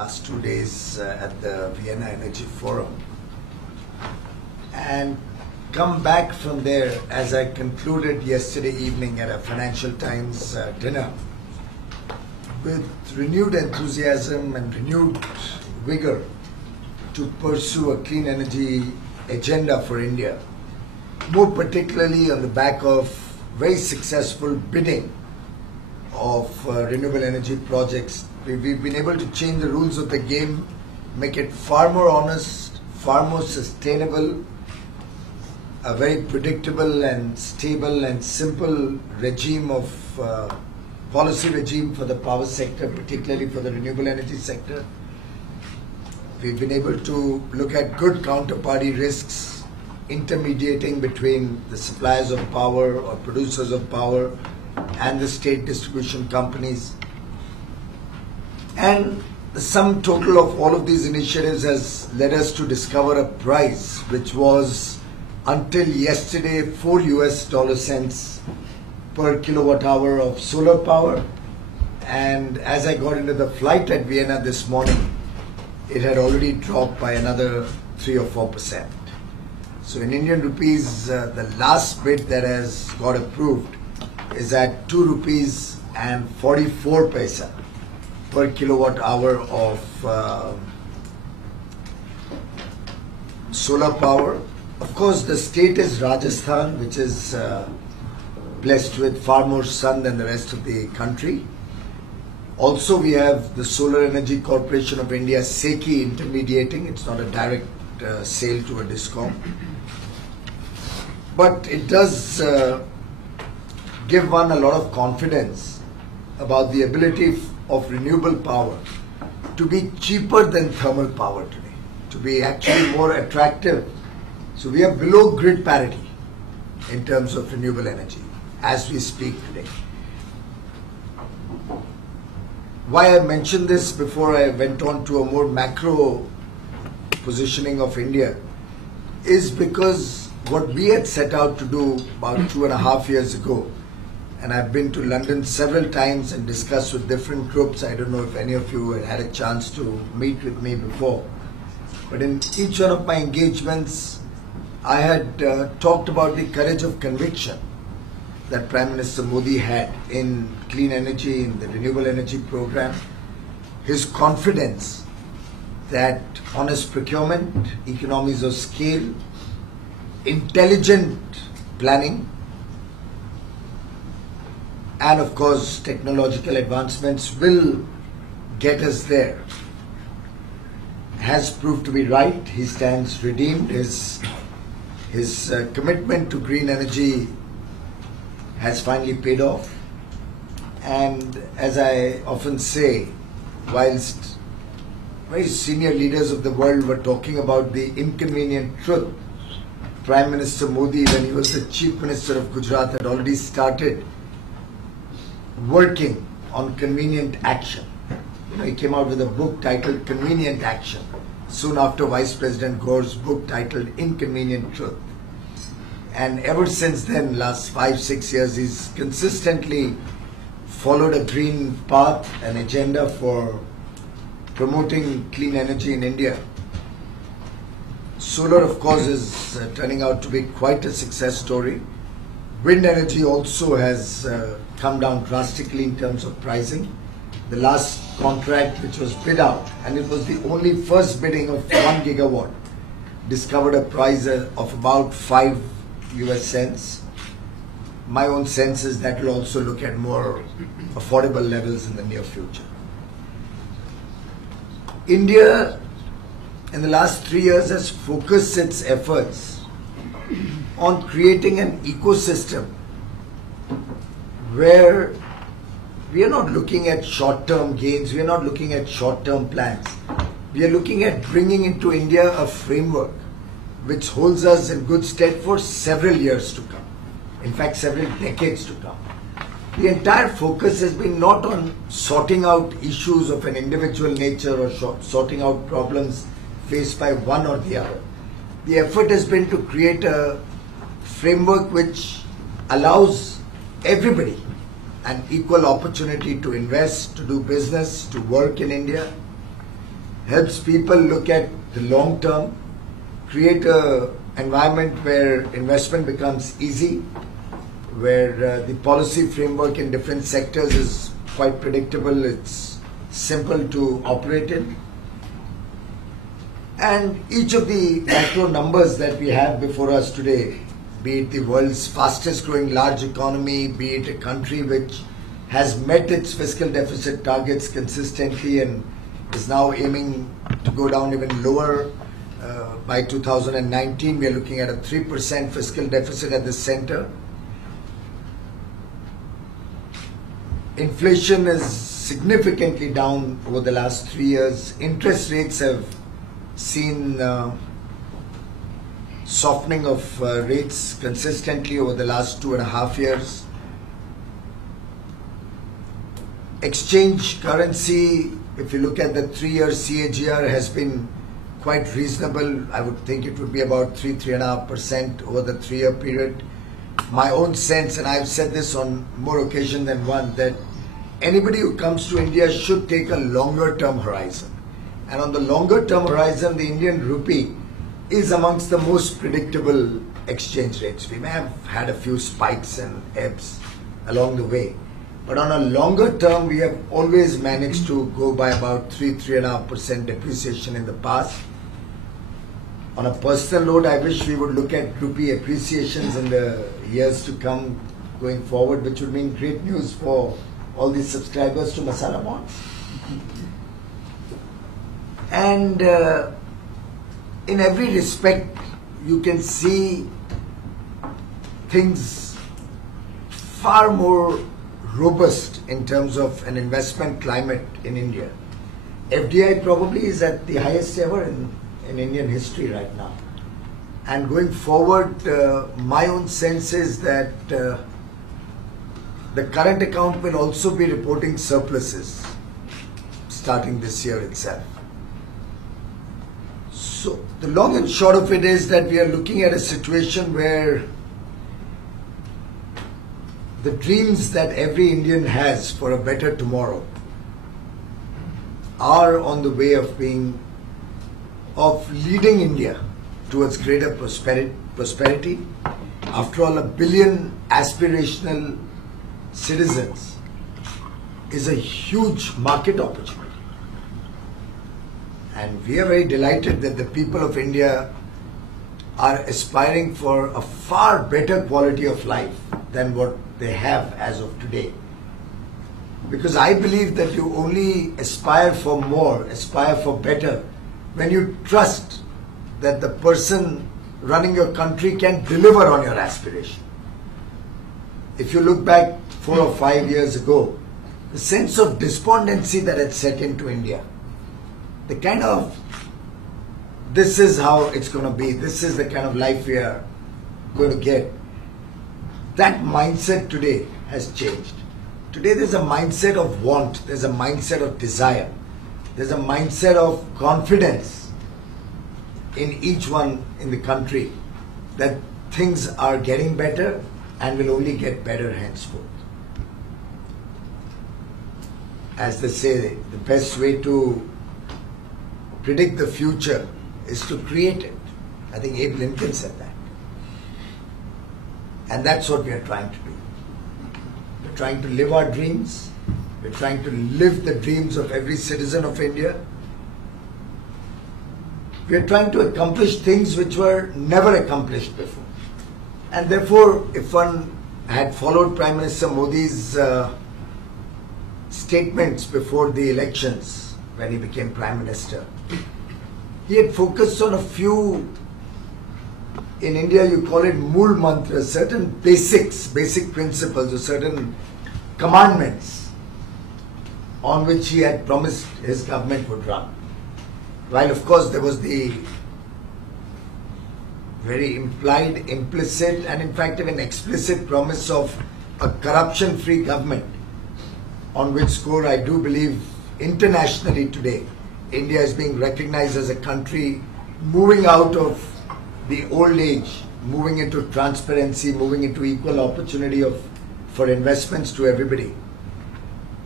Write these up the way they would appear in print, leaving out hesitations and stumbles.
last 2 days at the Vienna Energy Forum, and come back from there as I concluded yesterday evening at a Financial Times dinner with renewed enthusiasm and renewed vigor to pursue a clean energy agenda for India, more particularly on the back of very successful bidding of renewable energy projects. We've been able to change the rules of the game, make it far more honest, far more sustainable, a very predictable and stable and simple regime of policy regime for the power sector, particularly for the renewable energy sector. We've been able to look at good counterparty risks, intermediating between the suppliers of power or producers of power and the state distribution companies. And the sum total of all of these initiatives has led us to discover a price which was until yesterday $4 per kilowatt hour of solar power. And as I got into the flight at Vienna this morning, it had already dropped by another 3 or 4%. So in Indian rupees, the last bid that has got approved is at 2 rupees and 44 paisa per kilowatt hour of solar power. Of course, the state is Rajasthan, which is blessed with far more sun than the rest of the country. Also, we have the Solar Energy Corporation of India, SECI, intermediating. It's not a direct sale to a DISCOM. But it does give one a lot of confidence about the ability of renewable power to be cheaper than thermal power today, to be actually more attractive. So we are below grid parity in terms of renewable energy as we speak today. Why I mentioned this before I went on to a more macro positioning of India is because what we had set out to do about 2.5 years ago, and I've been to London several times and discussed with different groups. I don't know if any of you had a chance to meet with me before, but in each one of my engagements, I had talked about the courage of conviction that Prime Minister Modi had in clean energy, in the renewable energy program, his confidence that honest procurement, economies of scale, intelligent planning, and of course technological advancements will get us there, has proved to be right. He stands redeemed. His commitment to green energy has finally paid off. And as I often say, whilst very senior leaders of the world were talking about the inconvenient truth, Prime Minister Modi, when he was the Chief Minister of Gujarat, had already started working on convenient action. You know, he came out with a book titled Convenient Action, soon after Vice President Gore's book titled Inconvenient Truth. And ever since then, last 5-6 years, he's consistently followed a green path, an agenda for promoting clean energy in India. Solar, of course, is turning out to be quite a success story. Wind energy also has come down drastically in terms of pricing. The last contract which was bid out, and it was the only first bidding of 1 gigawatt, discovered a price of about $5. My own sense is that will also look at more affordable levels in the near future. India in the last 3 years has focused its efforts on creating an ecosystem where we are not looking at short-term gains, we are not looking at short-term plans. We are looking at bringing into India a framework which holds us in good stead for several years to come. In fact, several decades to come. The entire focus has been not on sorting out issues of an individual nature or sorting out problems faced by one or the other. The effort has been to create a framework which allows everybody an equal opportunity to invest, to do business, to work in India. helps people look at the long term, create a environment where investment becomes easy, where the policy framework in different sectors is quite predictable, it's simple to operate in. And each of the macro numbers that we have before us today, be it the world's fastest growing large economy, be it a country which has met its fiscal deficit targets consistently and is now aiming to go down even lower. By 2019, we are looking at a 3% fiscal deficit at the center. Inflation is significantly down over the last 3 years. Interest rates have seen softening of rates consistently over the last 2.5 years. Exchange currency, if you look at the 3-year CAGR, has been quite reasonable. I would think it would be about 3.5% over the 3-year period. My own sense, and I've said this on more occasions than one, that anybody who comes to India should take a longer term horizon. And on the longer term horizon, the Indian rupee is amongst the most predictable exchange rates. We may have had a few spikes and ebbs along the way, but on a longer term, we have always managed to go by about 3.5% depreciation in the past. On a personal note, I wish we would look at rupee appreciations in the years to come going forward, which would mean great news for all these subscribers to Masala Bonds. And in every respect, you can see things far more robust in terms of an investment climate in India. FDI probably is at the highest ever in Indian history right now. And going forward, my own sense is that the current account will also be reporting surpluses starting this year itself. So the long and short of it is that we are looking at a situation where the dreams that every Indian has for a better tomorrow are on the way of leading India towards greater prosperity. After all, 1 billion aspirational citizens is a huge market opportunity. And we are very delighted that the people of India are aspiring for a far better quality of life than what they have as of today. Because I believe that you only aspire for more, aspire for better, when you trust that the person running your country can deliver on your aspiration. If you look back 4 or 5 years ago, the sense of despondency that had set into India, the kind of, this is how it's going to be, this is the kind of life we are going to get, that mindset today has changed. Today there's a mindset of want, there's a mindset of desire, there's a mindset of confidence in each one in the country that things are getting better and will only get better henceforth. As they say, the best way to predict the future is to create it. I think Abe Lincoln said that. And that's what we are trying to do. We're trying to live our dreams. We're trying to live the dreams of every citizen of India. We're trying to accomplish things which were never accomplished before. And therefore, if one had followed Prime Minister Modi's statements before the elections, when he became Prime Minister, he had focused on a few, in India you call it Mool Mantras, certain basic principles or certain commandments on which he had promised his government would run. While of course there was the very implied, implicit and in fact even explicit promise of a corruption-free government, on which score I do believe internationally today India is being recognized as a country moving out of the old age, moving into transparency, moving into equal opportunity for investments to everybody.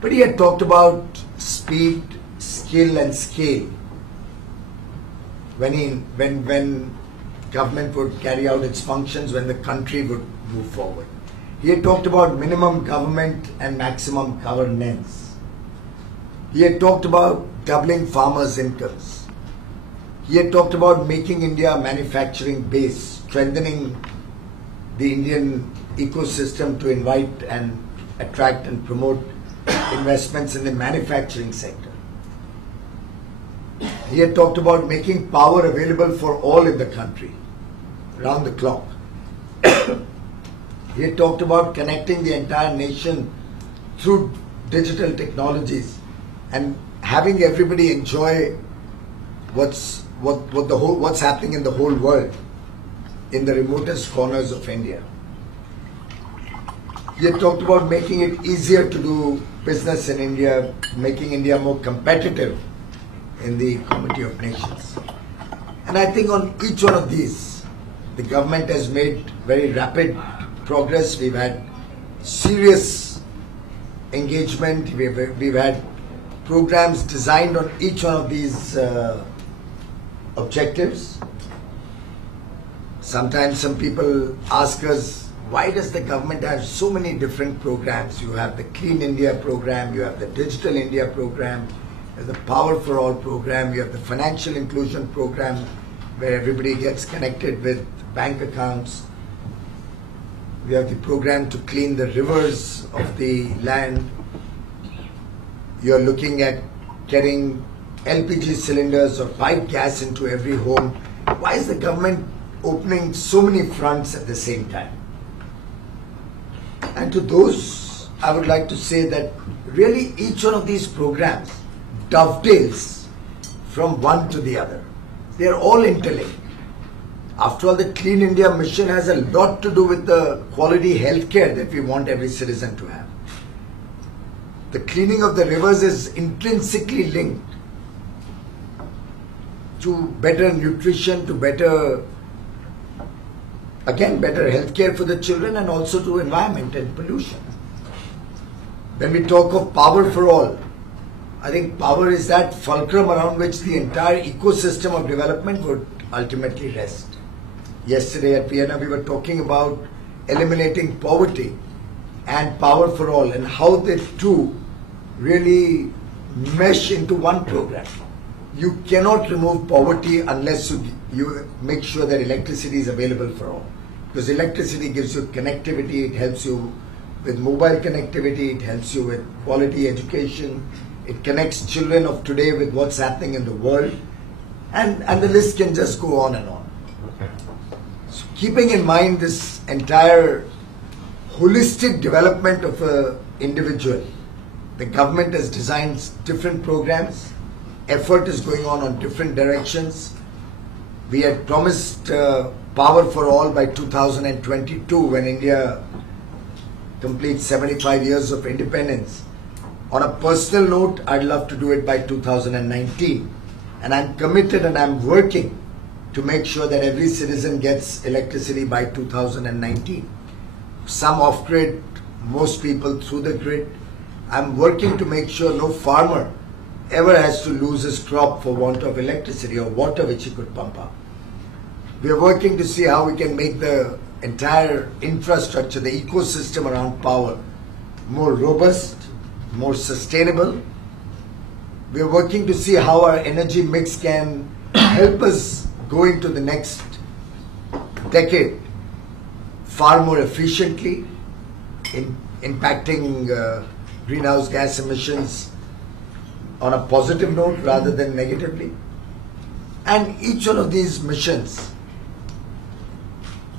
But he had talked about speed, skill and scale when government would carry out its functions, when the country would move forward. He had talked about minimum government and maximum governance. He had talked about doubling farmers' incomes. He had talked about making India a manufacturing base, strengthening the Indian ecosystem to invite and attract and promote investments in the manufacturing sector. He had talked about making power available for all in the country, round the clock. He had talked about connecting the entire nation through digital technologies and having everybody enjoy what's happening in the whole world, in the remotest corners of India. He had talked about making it easier to do business in India, making India more competitive in the Community of Nations. And I think on each one of these, the government has made very rapid progress. We've had serious engagement. We've had programs designed on each one of these objectives. Sometimes some people ask us, why does the government have so many different programs? You have the Clean India program, you have the Digital India program, you have the Power for All program, you have the Financial Inclusion program, where everybody gets connected with bank accounts. We have the program to clean the rivers of the land. You're looking at getting LPG cylinders or pipe gas into every home. Why is the government opening so many fronts at the same time? And to those, I would like to say that really each one of these programs dovetails from one to the other. They are all interlinked. After all, the Clean India mission has a lot to do with the quality healthcare that we want every citizen to have. The cleaning of the rivers is intrinsically linked to better nutrition, to better healthcare for the children, and also to environment and pollution. When we talk of power for all, I think power is that fulcrum around which the entire ecosystem of development would ultimately rest. Yesterday at Vienna, we were talking about eliminating poverty and power for all, and how the two really mesh into one program. You cannot remove poverty unless you make sure that electricity is available for all. Because electricity gives you connectivity, it helps you with mobile connectivity, it helps you with quality education, it connects children of today with what's happening in the world, and the list can just go on and on. So keeping in mind this entire holistic development of an individual, the government has designed different programs. Effort is going on different directions. We had promised power for all by 2022, when India completes 75 years of independence. On a personal note, I'd love to do it by 2019. And I'm committed and I'm working to make sure that every citizen gets electricity by 2019. Some off-grid, most people through the grid. I'm working to make sure no farmer ever has to lose his crop for want of electricity or water which he could pump up. We are working to see how we can make the entire infrastructure, the ecosystem around power, more robust, more sustainable. We are working to see how our energy mix can help us go into the next decade far more efficiently, impacting greenhouse gas emissions on a positive note rather than negatively. And each one of these missions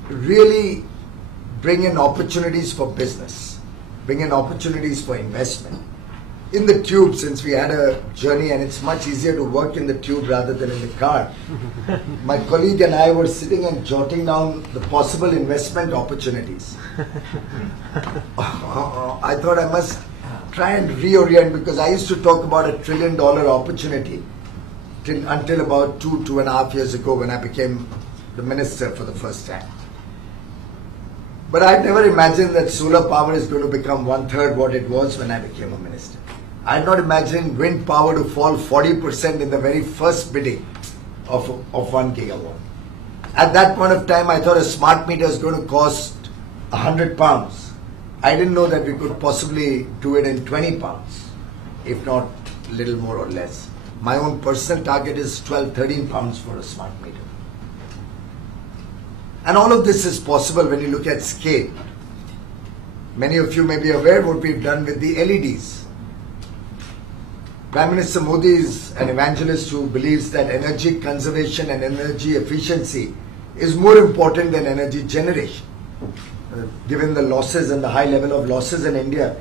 really bring in opportunities for business, bring in opportunities for investment. In the tube, since we had a journey, and it's much easier to work in the tube rather than in the car, my colleague and I were sitting and jotting down the possible investment opportunities. I thought I must try and reorient, because I used to talk about $1 trillion opportunity until about 2.5 years ago, when I became the minister for the first time. But I'd never imagined that solar power is going to become 1/3 what it was when I became a minister. I had not imagined wind power to fall 40% in the very first bidding of 1 gigawatt. At that point of time, I thought a smart meter is going to cost £100. I didn't know that we could possibly do it in £20, if not a little more or less. My own personal target is £12-13 for a smart meter. And all of this is possible when you look at scale. Many of you may be aware what we've done with the LEDs. Prime Minister Modi is an evangelist who believes that energy conservation and energy efficiency is more important than energy generation. Given the losses and the high level of losses in India,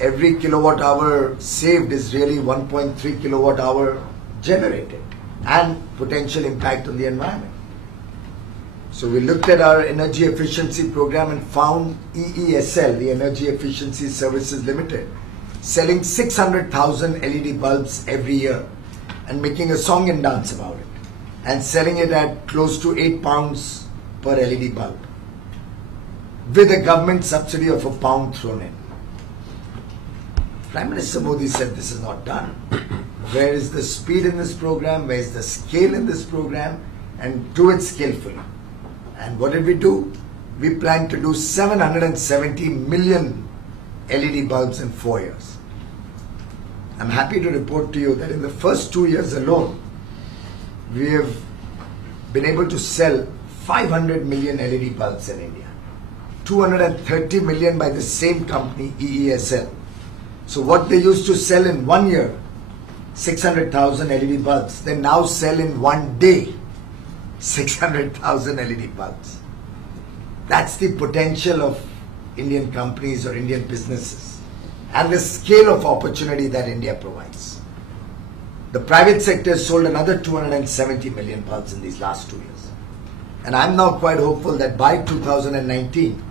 every kilowatt hour saved is really 1.3 kilowatt hour generated and potential impact on the environment. So we looked at our energy efficiency program and found EESL, the Energy Efficiency Services Limited, selling 600,000 LED bulbs every year and making a song and dance about it and selling it at close to £8 per LED bulb with a government subsidy of £1 thrown in. Prime Minister Modi said this is not done. Where is the speed in this program? Where is the scale in this program? And do it skillfully. And what did we do? We planned to do 770 million LED bulbs in 4 years. I'm happy to report to you that in the first 2 years alone, we have been able to sell 500 million LED bulbs in India. 230 million by the same company, EESL. So what they used to sell in 1 year, 600,000 LED bulbs, they now sell in 1 day 600,000 LED bulbs. That's the potential of Indian companies or Indian businesses and the scale of opportunity that India provides. The private sector has sold another 270 million bulbs in these last 2 years. And I'm now quite hopeful that by 2019,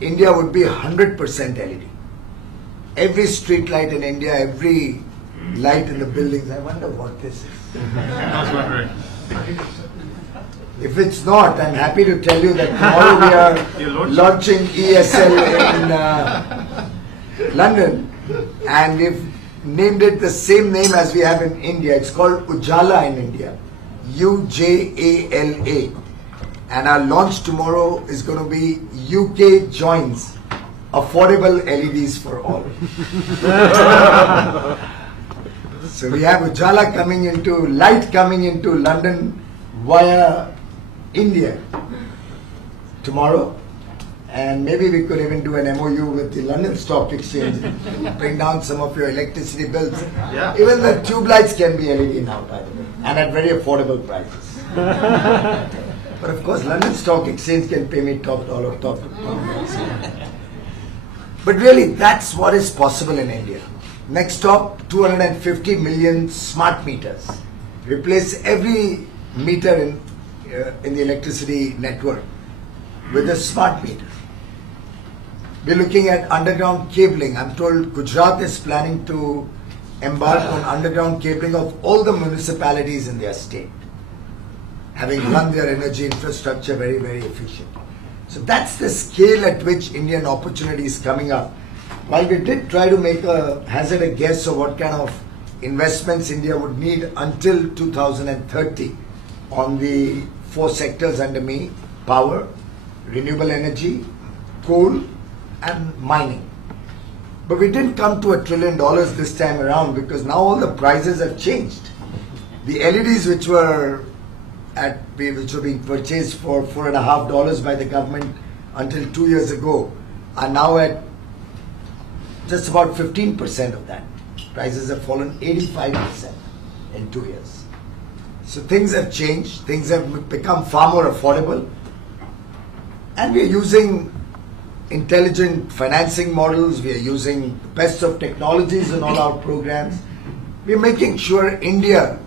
India would be 100% LED. Every street light in India, every light in the buildings, I wonder what this is. I was wondering. If it's not, I'm happy to tell you that tomorrow we are launching ESL in London, and we've named it the same name as we have in India. It's called Ujala in India, Ujala. And our launch tomorrow is going to be UK joins affordable LEDs for all. So we have Ujala coming into, light coming into London via India tomorrow, and maybe we could even do an MOU with the London Stock Exchange, bring down some of your electricity bills. Yeah. Even the tube lights can be LED now, by the way, and at very affordable prices. But of course, London Stock Exchange can pay me top dollar. But really, that's what is possible in India. Next stop, 250 million smart meters. Replace every meter in the electricity network with a smart meter. We're looking at underground cabling. I'm told Gujarat is planning to embark on underground cabling of all the municipalities in their state, having run their energy infrastructure very, very efficient. So that's the scale at which Indian opportunity is coming up. While we did try to make hazard a guess of what kind of investments India would need until 2030 on the 4 sectors under me: power, renewable energy, coal and mining. But we didn't come to $1 trillion this time around, because now all the prices have changed. The LEDs which were being purchased for $4.50 by the government until 2 years ago are now at just about 15% of that. Prices have fallen 85% in 2 years. So things have changed, things have become far more affordable, and we are using intelligent financing models, we are using the best of technologies in all our programs. We are making sure India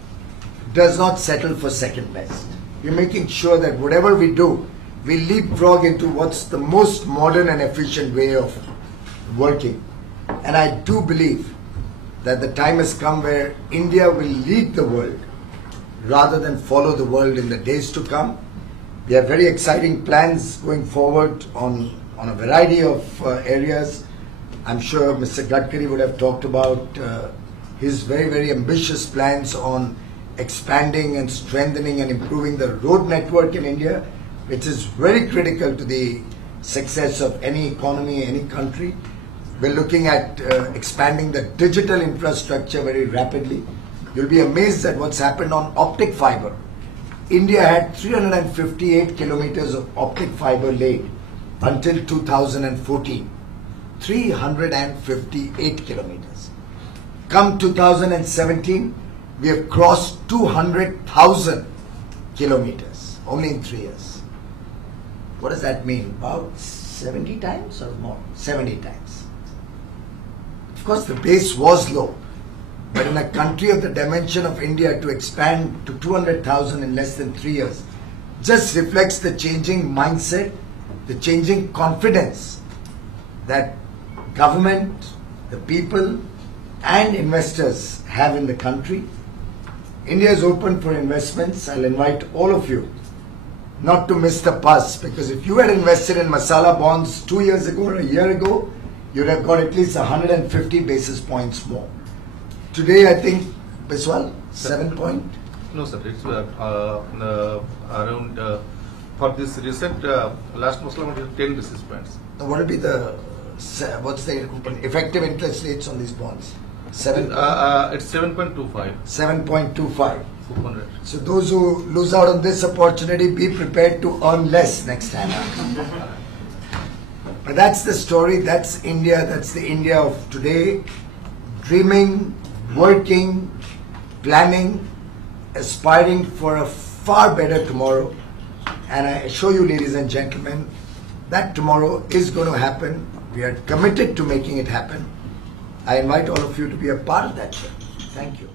does not settle for second best. We are making sure that whatever we do, we leapfrog into what's the most modern and efficient way of working. And I do believe that the time has come where India will lead the world rather than follow the world in the days to come. We have very exciting plans going forward on a variety of areas. I'm sure Mr. Gadkari would have talked about his very, very ambitious plans on expanding and strengthening and improving the road network in India, which is very critical to the success of any economy, any country. We're looking at expanding the digital infrastructure very rapidly. You'll be amazed at what's happened on optic fiber. India had 358 kilometers of optic fiber laid until 2014. 358 kilometers. Come 2017, we have crossed 200,000 kilometers only in 3 years. What does that mean? About 70 times or more? 70 times. Of course, the base was low, but in a country of the dimension of India, to expand to 200,000 in less than 3 years just reflects the changing mindset, the changing confidence that government, the people and investors have in the country. India is open for investments. I'll invite all of you not to miss the bus, because if you had invested in masala bonds 2 years ago or a year ago, you'd have got at least 150 basis points more. Today, I think, Biswal, 7 point? No, sir. It's around, for this recent last masala bond, 10 basis points. What will be the, what's the effective interest rates on these bonds? 7? It's 7.25. 7.25. 200. So those who lose out on this opportunity, be prepared to earn less next time. But that's the story, that's India, that's the India of today. Dreaming, working, planning, aspiring for a far better tomorrow. And I assure you, ladies and gentlemen, that tomorrow is going to happen. We are committed to making it happen. I invite all of you to be a part of that journey. Thank you.